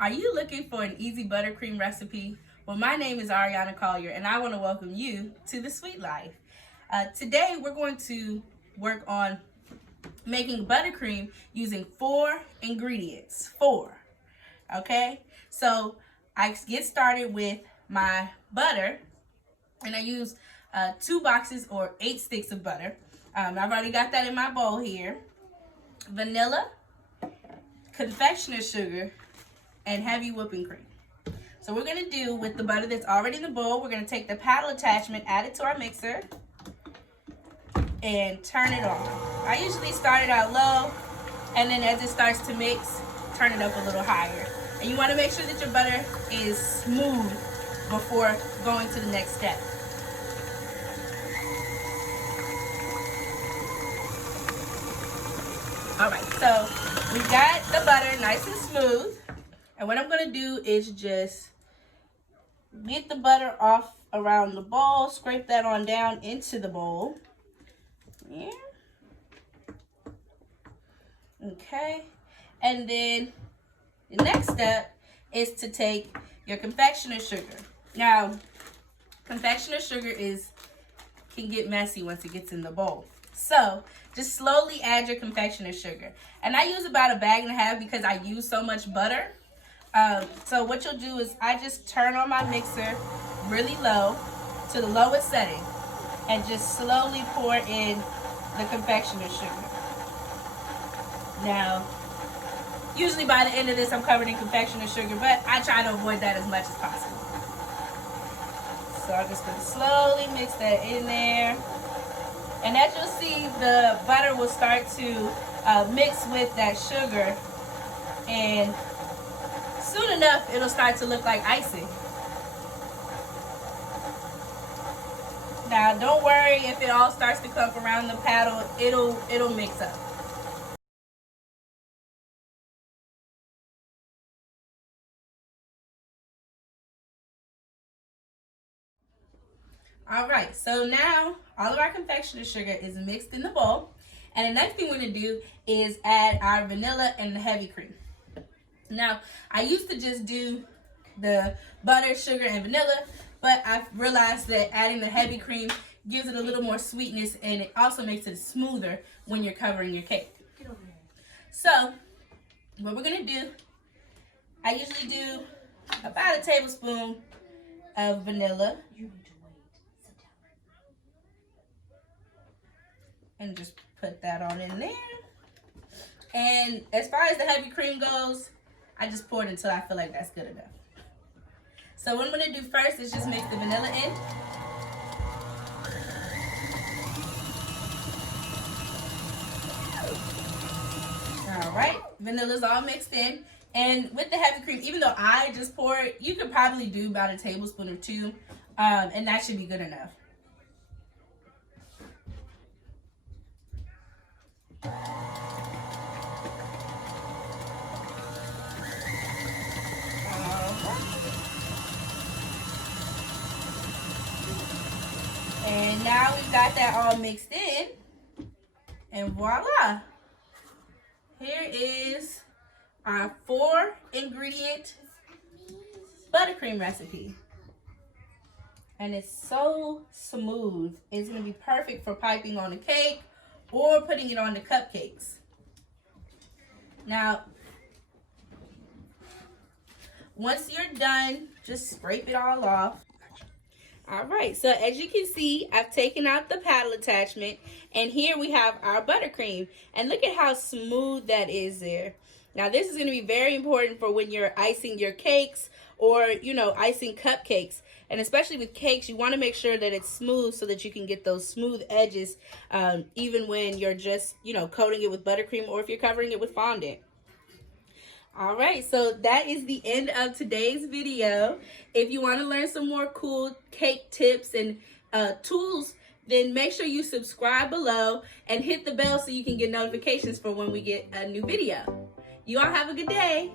Are you looking for an easy buttercream recipe? Well, my name is Ariana Collier, and I want to welcome you to The Sweet Life. Today, we're going to work on making buttercream using 4 ingredients. 4. Okay? So, I get started with my butter, and I use 2 boxes or 8 sticks of butter. I've already got that in my bowl here. Vanilla, confectioner's sugar, and heavy whipping cream. So we're going to do with the butter that's already in the bowl, we're going to take the paddle attachment, add it to our mixer, and turn it on. I usually start it out low, and then as it starts to mix, turn it up a little higher. And you want to make sure that your butter is smooth before going to the next step. Alright, so we've got the butter nice and smooth. And what I'm going to do is just get the butter off around the bowl, scrape that on down into the bowl. Yeah. Okay. And then the next step is to take your confectioner's sugar. Now, confectioner's sugar can get messy once it gets in the bowl. So, just slowly add your confectioner's sugar. And I use about 1.5 bags because I use so much butter. So what you'll do is I just turn on my mixer really low to the lowest setting and just slowly pour in the confectioner's sugar. Now, usually by the end of this I'm covered in confectioner's sugar, but I try to avoid that as much as possible. So I'm just going to slowly mix that in there. And as you'll see, the butter will start to mix with that sugar, and soon enough, it'll start to look like icing. Now, don't worry if it all starts to clump around the paddle. It'll mix up. All right, so now all of our confectioner's sugar is mixed in the bowl. And the next thing we're going to do is add our vanilla and the heavy cream. Now, I used to just do the butter, sugar, and vanilla, but I've realized that adding the heavy cream gives it a little more sweetness, and it also makes it smoother when you're covering your cake. So, what we're going to do, I usually do about 1 tablespoon of vanilla. And just put that on in there. And as far as the heavy cream goes, I just pour it until I feel like that's good enough. So what I'm going to do first is just mix the vanilla in. Alright, vanilla's all mixed in. And with the heavy cream, even though I just pour it, you could probably do about 1 tablespoon or 2. And that should be good enough. And now we've got that all mixed in, and voila! Here is our 4 ingredient buttercream recipe. And it's so smooth. It's going to be perfect for piping on a cake or putting it on the cupcakes. Now, once you're done, just scrape it all off. Alright, so as you can see, I've taken out the paddle attachment, and here we have our buttercream. And look at how smooth that is there. Now, this is going to be very important for when you're icing your cakes or, icing cupcakes. And especially with cakes, you want to make sure that it's smooth so that you can get those smooth edges even when you're just, coating it with buttercream or if you're covering it with fondant. All right, so that is the end of today's video. If you want to learn some more cool cake tips and tools, then make sure you subscribe below and hit the bell so you can get notifications for when we get a new video. You all have a good day.